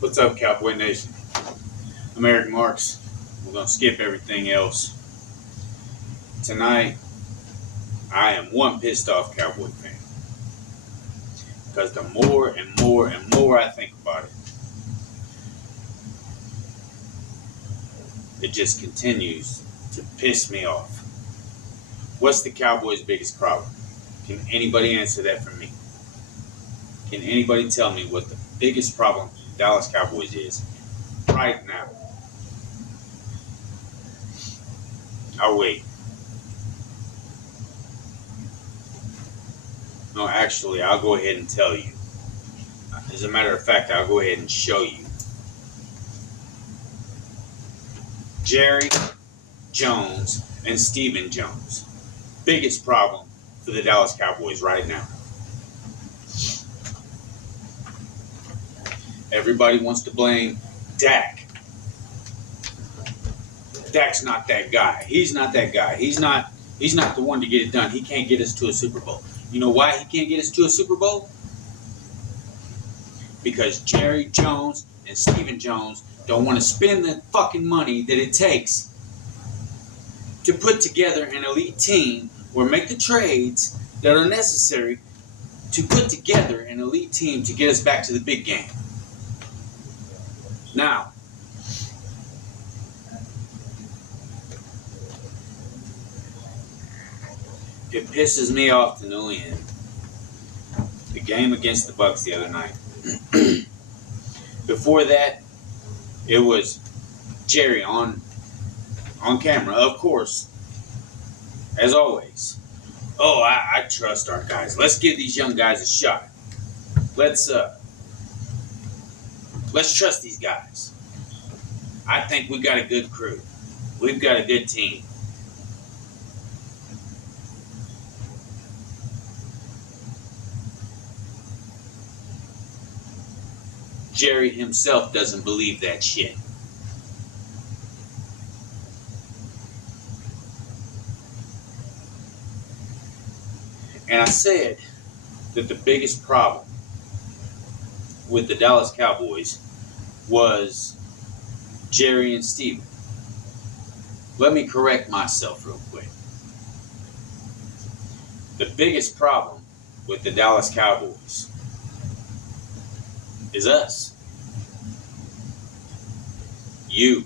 What's up, Cowboy Nation? I'm Eric Marks. We're going to skip everything else. Tonight, I am one pissed off Cowboy fan. Because the more and more and more I think about it, it just continues to piss me off. What's the Cowboys' biggest problem? Can anybody answer that for me? Can anybody tell me what the biggest problem for the Dallas Cowboys is right now? I'll wait. No, actually, I'll go ahead and tell you. As a matter of fact, I'll go ahead and show you. Jerry Jones and Stephen Jones. Biggest problem for the Dallas Cowboys right now. Everybody wants to blame Dak. Dak's not that guy. He's not that guy. He's not the one to get it done. He can't get us to a Super Bowl. You know why he can't get us to a Super Bowl? Because Jerry Jones and Stephen Jones don't want to spend the fucking money that it takes to put together an elite team or make the trades that are necessary to put together an elite team to get us back to the big game. Now, it pisses me off to no end. The game against the Bucks the other night. Before that, it was Jerry on camera, of course, as always. Oh, I trust our guys. Let's give these young guys a shot. Let's trust these guys. I think we got a good crew. We've got a good team. Jerry himself doesn't believe that shit. And I said that the biggest problem with the Dallas Cowboys was Jerry and Steven. Let me correct myself real quick. The biggest problem with the Dallas Cowboys is us. You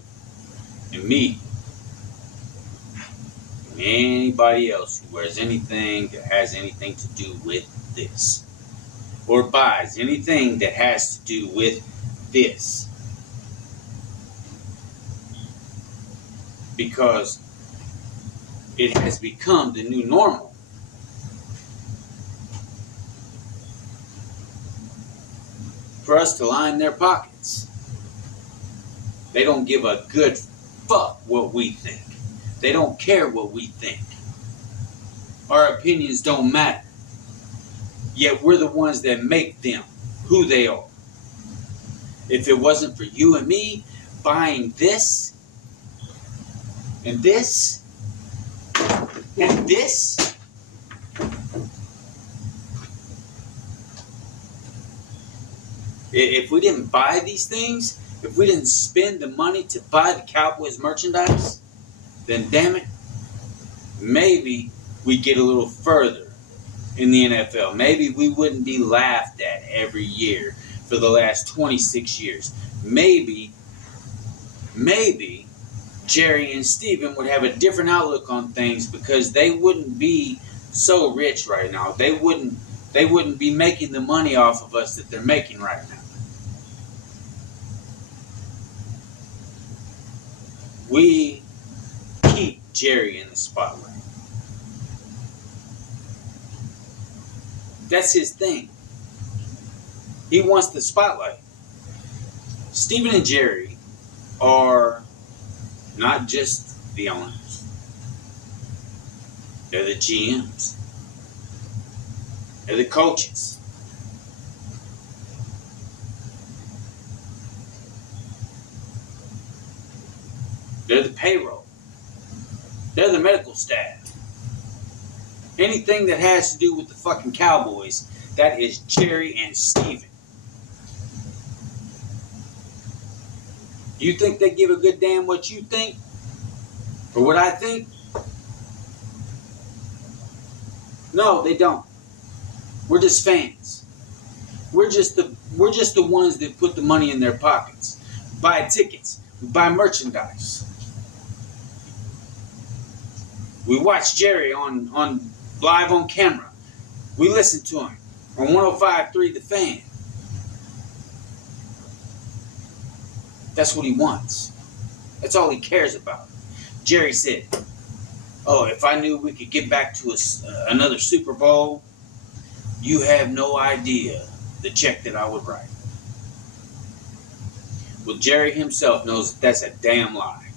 and me. And anybody else who wears anything that has anything to do with this. Or buys anything that has to do with this. Because it has become the new normal. For us to line their pockets. They don't give a good fuck what we think. They don't care what we think. Our opinions don't matter. Yet we're the ones that make them who they are. If it wasn't for you and me buying this, and this, and this, if we didn't buy these things, if we didn't spend the money to buy the Cowboys merchandise, then damn it, maybe we'd get a little further in the NFL. Maybe we wouldn't be laughed at every year for the last 26 years. Maybe Jerry and Steven would have a different outlook on things because they wouldn't be so rich right now. They wouldn't be making the money off of us that they're making right now. We keep Jerry in the spotlight. That's his thing. He wants the spotlight. Stephen and Jerry are not just the owners. They're the GMs. They're the coaches. They're the payroll. They're the medical staff. Anything that has to do with the fucking Cowboys, that is Jerry and Steven. You think they give a good damn what you think? Or what I think? No, they don't. We're just fans. We're just the ones that put the money in their pockets. Buy tickets. We buy merchandise. We watch Jerry on live on camera. We listen to him on 105.3 The Fan. That's what he wants. That's all he cares about. Jerry said, "Oh, if I knew we could get back to another Super Bowl, you have no idea the check that I would write." Well, Jerry himself knows that's a damn lie.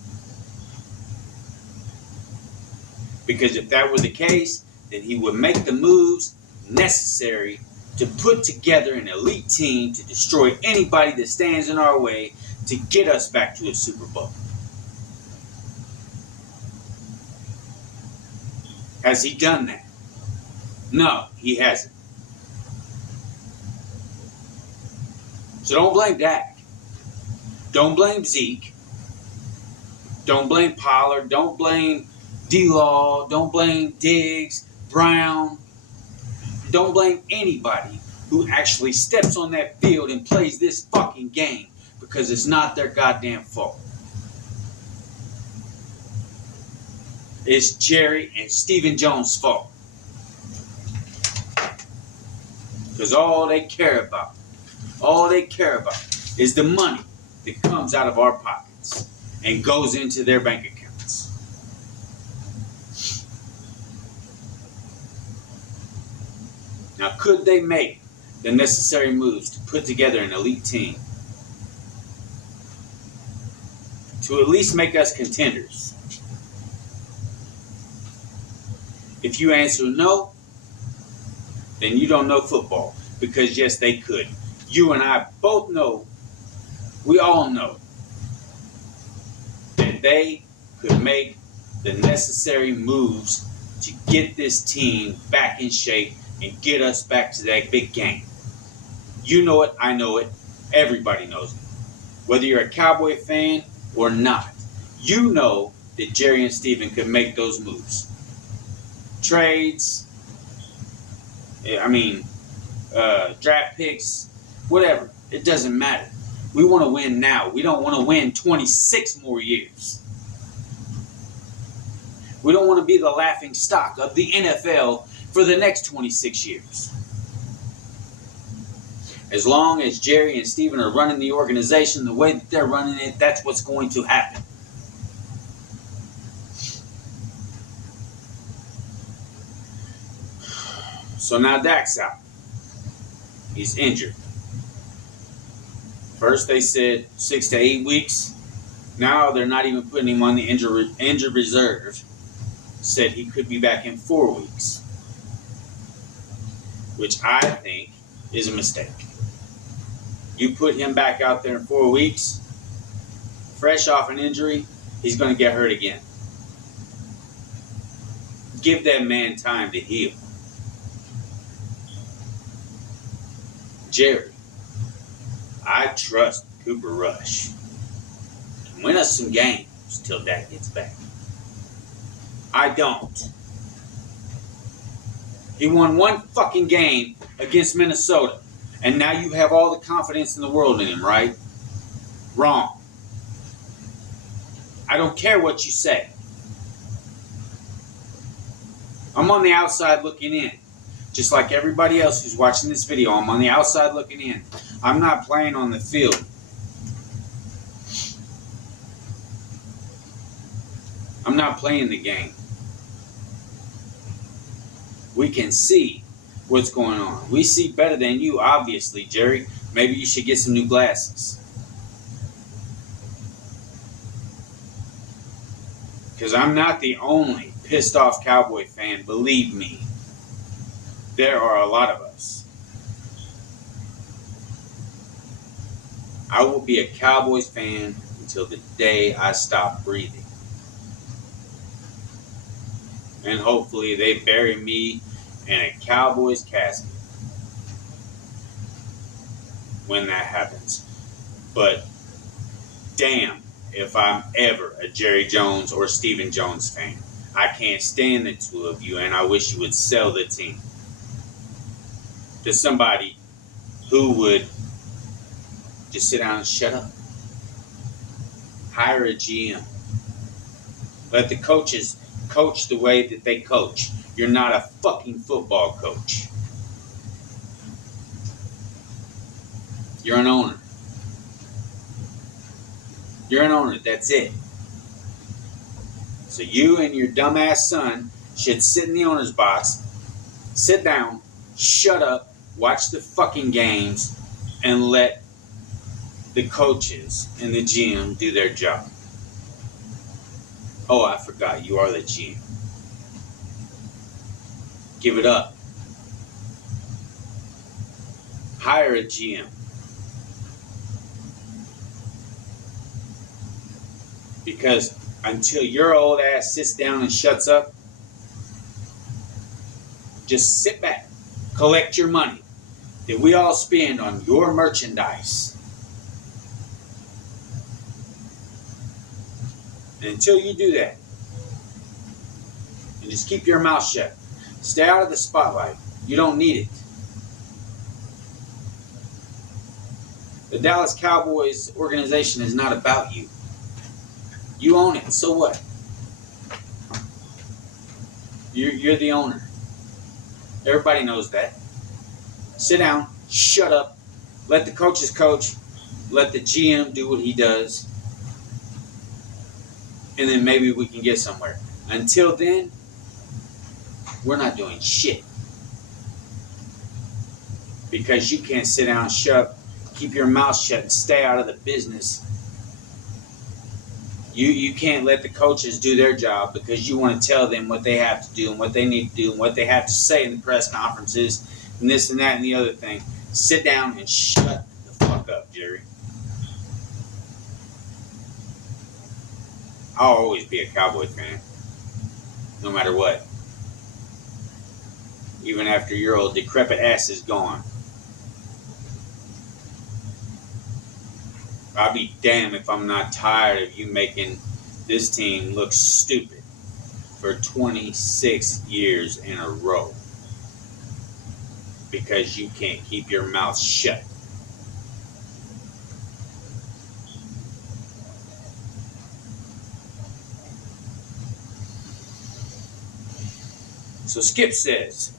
Because if that were the case, then he would make the moves necessary to put together an elite team to destroy anybody that stands in our way to get us back to a Super Bowl. Has he done that? No, he hasn't. So don't blame Dak. Don't blame Zeke. Don't blame Pollard. Don't blame D-Law. Don't blame Diggs, Brown. Don't blame anybody who actually steps on that field and plays this fucking game, because it's not their goddamn fault. It's Jerry and Stephen Jones' fault. Because all they care about is the money that comes out of our pockets and goes into their bank accounts. Now, could they make the necessary moves to put together an elite team to at least make us contenders? If you answer no, then you don't know football. Because yes, they could. You and I both know, we all know, that they could make the necessary moves to get this team back in shape and get us back to that big game. You know it, I know it, everybody knows it. Whether you're a Cowboy fan or not, you know that Jerry and Steven could make those moves. Trades, draft picks, whatever. It doesn't matter. We want to win now. We don't want to win 26 more years. We don't want to be the laughing stock of the NFL for the next 26 years. As long as Jerry and Steven are running the organization the way that they're running it, that's what's going to happen. So now Dak's out. He's injured. First they said 6 to 8 weeks. Now they're not even putting him on the injured reserve. Said he could be back in 4 weeks. Which I think is a mistake. You put him back out there in 4 weeks, fresh off an injury, he's going to get hurt again. Give that man time to heal. Jerry, I trust Cooper Rush to win us some games till Dak gets back. I don't. He won one fucking game against Minnesota, and now you have all the confidence in the world in him, right? Wrong. I don't care what you say. I'm on the outside looking in. Just like everybody else who's watching this video, I'm on the outside looking in. I'm not playing on the field. I'm not playing the game. We can see what's going on. We see better than you, obviously, Jerry. Maybe you should get some new glasses. Because I'm not the only pissed off Cowboy fan, believe me. There are a lot of us. I will be a Cowboys fan until the day I stop breathing. And hopefully they bury me in a Cowboys casket when that happens. But damned if I'm ever a Jerry Jones or Stephen Jones fan. I can't stand the two of you, and I wish you would sell the team to somebody who would just sit down and shut up. Hire a GM. Let the coaches coach the way that they coach. You're not a fucking football coach. You're an owner. You're an owner. That's it. So you and your dumbass son should sit in the owner's box, sit down, shut up, watch the fucking games, and let the coaches and the GM do their job. Oh, I forgot. You are the GM. Give it up. Hire a GM. Because until your old ass sits down and shuts up, just sit back, collect your money that we all spend on your merchandise. And until you do that, and just keep your mouth shut, stay out of the spotlight. You don't need it. The Dallas Cowboys organization is not about you. You own it, so what? You're the owner. Everybody knows that. Sit down, shut up, let the coaches coach, let the GM do what he does, and then maybe we can get somewhere. Until then, we're not doing shit. Because you can't sit down, shut up, keep your mouth shut, and stay out of the business. You can't let the coaches do their job because you want to tell them what they have to do and what they need to do and what they have to say in the press conferences and this and that and the other thing. Sit down and shut the fuck up, Jerry. I'll always be a Cowboy fan, no matter what. Even after your old decrepit ass is gone. I'll be damned if I'm not tired of you making this team look stupid for 26 years in a row. Because you can't keep your mouth shut. So Skip says,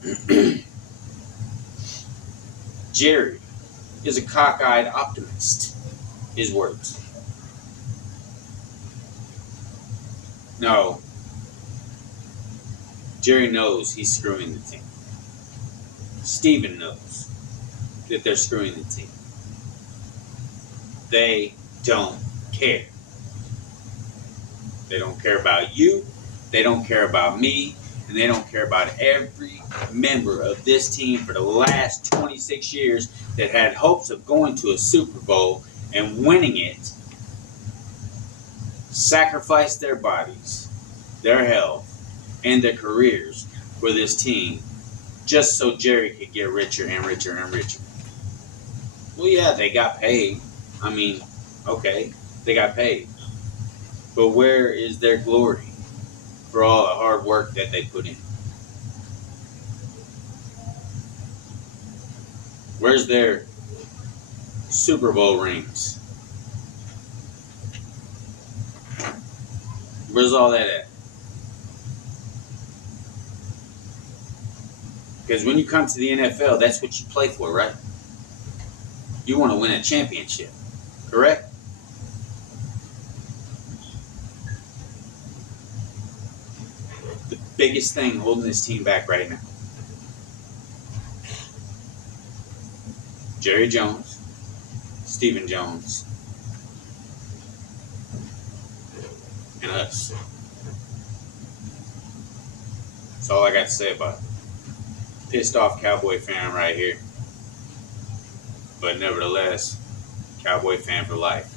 Jerry is a cockeyed optimist. His words. No. Jerry knows he's screwing the team. Steven knows that they're screwing the team. They don't care. They don't care about you. They don't care about me. And they don't care about every member of this team for the last 26 years that had hopes of going to a Super Bowl and winning it, sacrificed their bodies, their health, and their careers for this team just so Jerry could get richer and richer and richer. Well, yeah, they got paid. I mean, okay, they got paid. But where is their glory for all the hard work that they put in? Where's their Super Bowl rings? Where's all that at? Because when you come to the NFL, that's what you play for, right? You want to win a championship, correct? The biggest thing holding this team back right now. Jerry Jones, Stephen Jones, and us. That's all I got to say about it. Pissed off Cowboy fan right here. But nevertheless, Cowboy fan for life.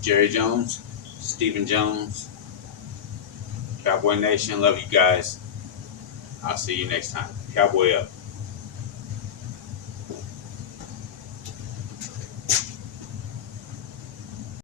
Jerry Jones, Stephen Jones, Cowboy Nation, love you guys. I'll see you next time. Cowboy up.